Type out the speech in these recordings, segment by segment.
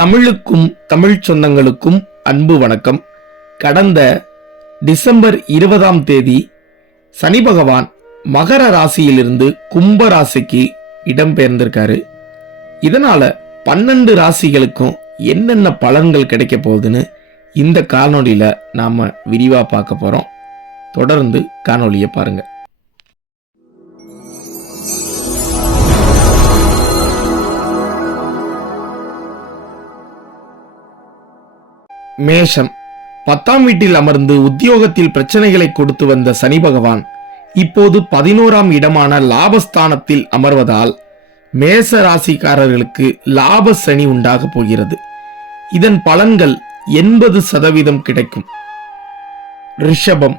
தமிழுக்கும் தமிழ் சொந்தங்களுக்கும் அன்பு வணக்கம். கடந்த டிசம்பர் இருபதாம் தேதி சனி பகவான் மகர ராசியிலிருந்து கும்ப ராசிக்கு இடம்பெயர்ந்திருக்காரு இதனால பன்னெண்டு ராசிகளுக்கும் என்னென்ன பலன்கள் கிடைக்க போகுதுன்னு இந்த காணொலியில நாம விரிவா பார்க்க போறோம். தொடர்ந்து காணொளியை பாருங்கள் மேஷம். பத்தாம் வீட்டில் அமர்ந்து உத்தியோகத்தில் பிரச்சனைகளை கொடுத்து வந்த சனி பகவான் இப்போது பதினோராம் இடமான லாபஸ்தானத்தில் அமர்வதால் மேச ராசிக்காரர்களுக்கு லாப சனி உண்டாக போகிறது. இதன் பலன்கள் எண்பது சதவீதம் கிடைக்கும். ரிஷபம்.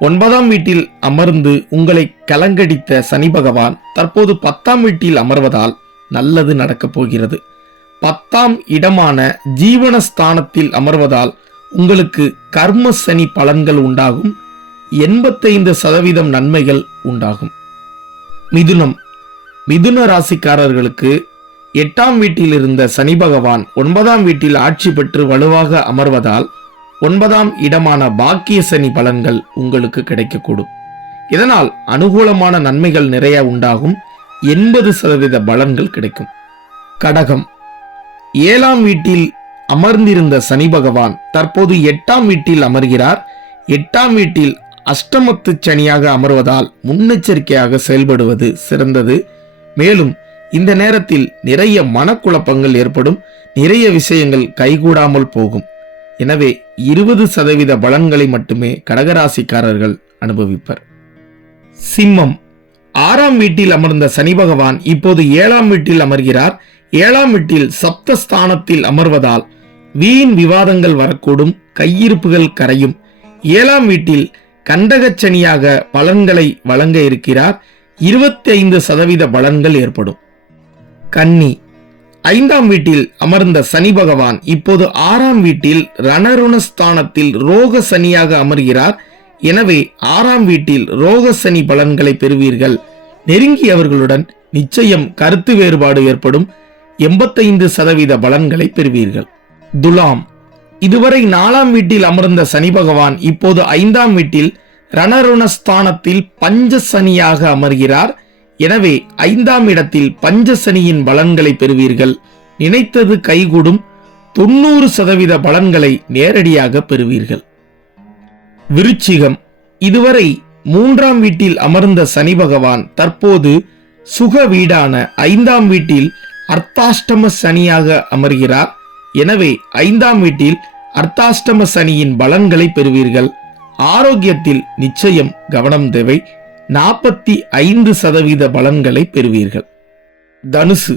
ஒன்பதாம் வீட்டில் அமர்ந்து உங்களை கலங்கடித்த சனி பகவான் தற்போது பத்தாம் வீட்டில் அமர்வதால் நல்லது நடக்கப் போகிறது. பத்தாம் இடமான ஜீவனஸ்தானத்தில் அமர்வதால் உங்களுக்கு கர்ம சனி பலன்கள் உண்டாகும். எண்பத்தைந்து சதவீதம் நன்மைகள் உண்டாகும். மிதுனம். மிதுன ராசிக்காரர்களுக்கு எட்டாம் வீட்டில் இருந்த சனி பகவான் ஒன்பதாம் வீட்டில் ஆட்சி பெற்று வலுவாக அமர்வதால் ஒன்பதாம் இடமான பாக்கிய சனி பலன்கள் உங்களுக்கு கிடைக்கக்கூடும். இதனால் அனுகூலமான நன்மைகள் நிறைய உண்டாகும். எண்பது சதவீத பலன்கள் கிடைக்கும். கடகம். ஏழாம் வீட்டில் அமர்ந்திருந்த சனி பகவான் தற்போது எட்டாம் வீட்டில் அமர்கிறார். எட்டாம் வீட்டில் அஷ்டமத்து சனியாக அமர்வதால் முன்னெச்சரிக்கையாக செயல்படுவது சிறந்தது. மேலும் இந்த நேரத்தில் நிறைய மனக்குழப்பங்கள் ஏற்படும். நிறைய விஷயங்கள் கைகூடாமல் போகும். எனவே இருபது சதவீத பலன்களை மட்டுமே கடகராசிக்காரர்கள் அனுபவிப்பர். சிம்மம். ஆறாம் வீட்டில் அமர்ந்த சனி பகவான் இப்போது ஏழாம் வீட்டில் அமர்கிறார். ஏழாம் வீட்டில் சப்தஸ்தானத்தில் அமர்வதால் வீண் விவாதங்கள் வரக்கூடும் கையிருப்புகள் கரையும். ஏழாம் வீட்டில் கண்டகச்சனியாக பலன்களை வழங்க இருக்கிறார். இருபத்தி ஐந்து சதவீத பலன்கள் ஏற்படும். கன்னி. ஐந்தாம் வீட்டில் அமர்ந்த சனி பகவான் இப்போது ஆறாம் வீட்டில் ரணருணஸ்தானத்தில் ரோக சனியாக அமர்கிறார். எனவே ஆறாம் வீட்டில் ரோக சனி பலன்களை பெறுவீர்கள். நெருங்கியவர்களுடன் நிச்சயம் கருத்து வேறுபாடு ஏற்படும். எண்பத்தைந்து சதவீத பலன்களை பெறுவீர்கள். துலாம் இதுவரை நாலாம் வீட்டில் அமர்ந்த சனி பகவான் இப்போது ஐந்தாம் வீட்டில் ரணருணஸ்தானத்தில் பஞ்ச சனியாக அமர்கிறார். எனவே ஐந்தாம் இடத்தில் பஞ்ச சனியின் பலன்களை பெறுவீர்கள். நினைத்தது கைகூடும் தொண்ணூறு சதவீத பலன்களை நேரடியாக பெறுவீர்கள். விருச்சிகம் இதுவரை மூன்றாம் வீட்டில் அமர்ந்த சனி பகவான் தற்போது சுக வீடான ஐந்தாம் வீட்டில் அர்த்தாஷ்டம சனியாக அமர்கிறார். எனவே ஐந்தாம் வீட்டில் அர்த்தாஷ்டம சனியின் பலன்களை பெறுவீர்கள். ஆரோக்கியத்தில் நிச்சயம் கவனம் தேவை. நாற்பத்தி ஐந்து சதவீத பலன்களை பெறுவீர்கள். தனுசு.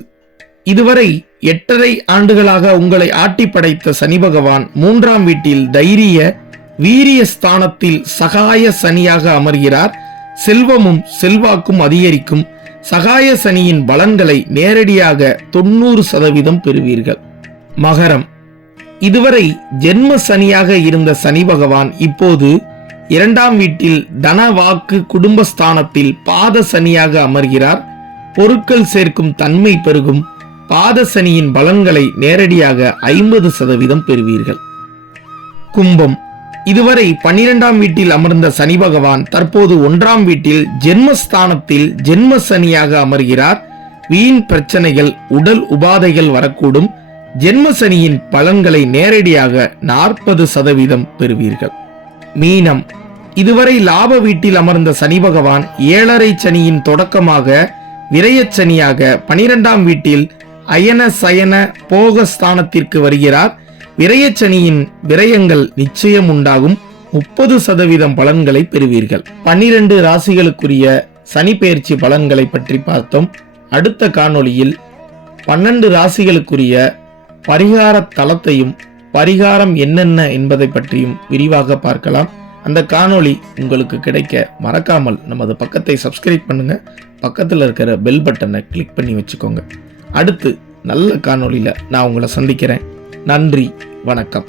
இதுவரை எட்டரை ஆண்டுகளாக உங்களை ஆட்டி படைத்த சனி பகவான் மூன்றாம் வீட்டில் தைரிய வீரிய ஸ்தானத்தில் சகாய சனியாக அமர்கிறார். செல்வமும் செல்வாக்கும் அதிகரிக்கும். சகாய சனியின் பலன்களை நேரடியாக தொண்ணூறு சதவீதம் பெறுவீர்கள். மகரம். இதுவரை ஜென்ம சனியாக இருந்த சனி பகவான் இப்போது இரண்டாம் வீட்டில் தன வாக்கு குடும்பஸ்தானத்தில் பாத சனியாக அமர்கிறார். பொருட்கள் சேர்க்கும் தன்மை பெருகும். பாத சனியின் பலன்களை நேரடியாக ஐம்பது சதவீதம் பெறுவீர்கள். கும்பம். இதுவரை பன்னிரெண்டாம் வீட்டில் அமர்ந்த சனி பகவான் தற்போது ஒன்றாம் வீட்டில் ஜென்மஸ்தானத்தில் ஜென்ம சனியாக அமர்கிறார். வீண் பிரச்சனைகள் உடல் உபாதைகள் வரக்கூடும். ஜென்ம சனியின் பலன்களை நேரடியாக நாற்பது சதவீதம் பெறுவீர்கள். மீனம். இதுவரை லாப வீட்டில் அமர்ந்த சனி பகவான் ஏழரை சனியின் தொடக்கமாக விரயச்சனியாக பனிரெண்டாம் வீட்டில் அயன சயன போக ஸ்தானத்திற்கு வருகிறார். விரயச்சனியின் விரயங்கள் நிச்சயம் உண்டாகும் முப்பது சதவீதம் பலன்களை பெறுவீர்கள். பன்னிரண்டு ராசிகளுக்குரிய சனி பெயர்ச்சி பலன்களை பற்றி பார்த்தோம். அடுத்த காணொளியில் பன்னெண்டு ராசிகளுக்குரிய பரிகார தளத்தையும் பரிகாரம் என்னென்ன என்பதை பற்றியும் விரிவாக பார்க்கலாம். அந்த காணொளி உங்களுக்கு கிடைக்க மறக்காமல் நமது பக்கத்தை சப்ஸ்கிரைப் பண்ணுங்க. பக்கத்தில் இருக்கிற பெல் பட்டனை கிளிக் பண்ணி வச்சுக்கோங்க. அடுத்து நல்ல காணொளியில் நான் உங்களை சந்திக்கிறேன். நன்றி. வணக்கம்.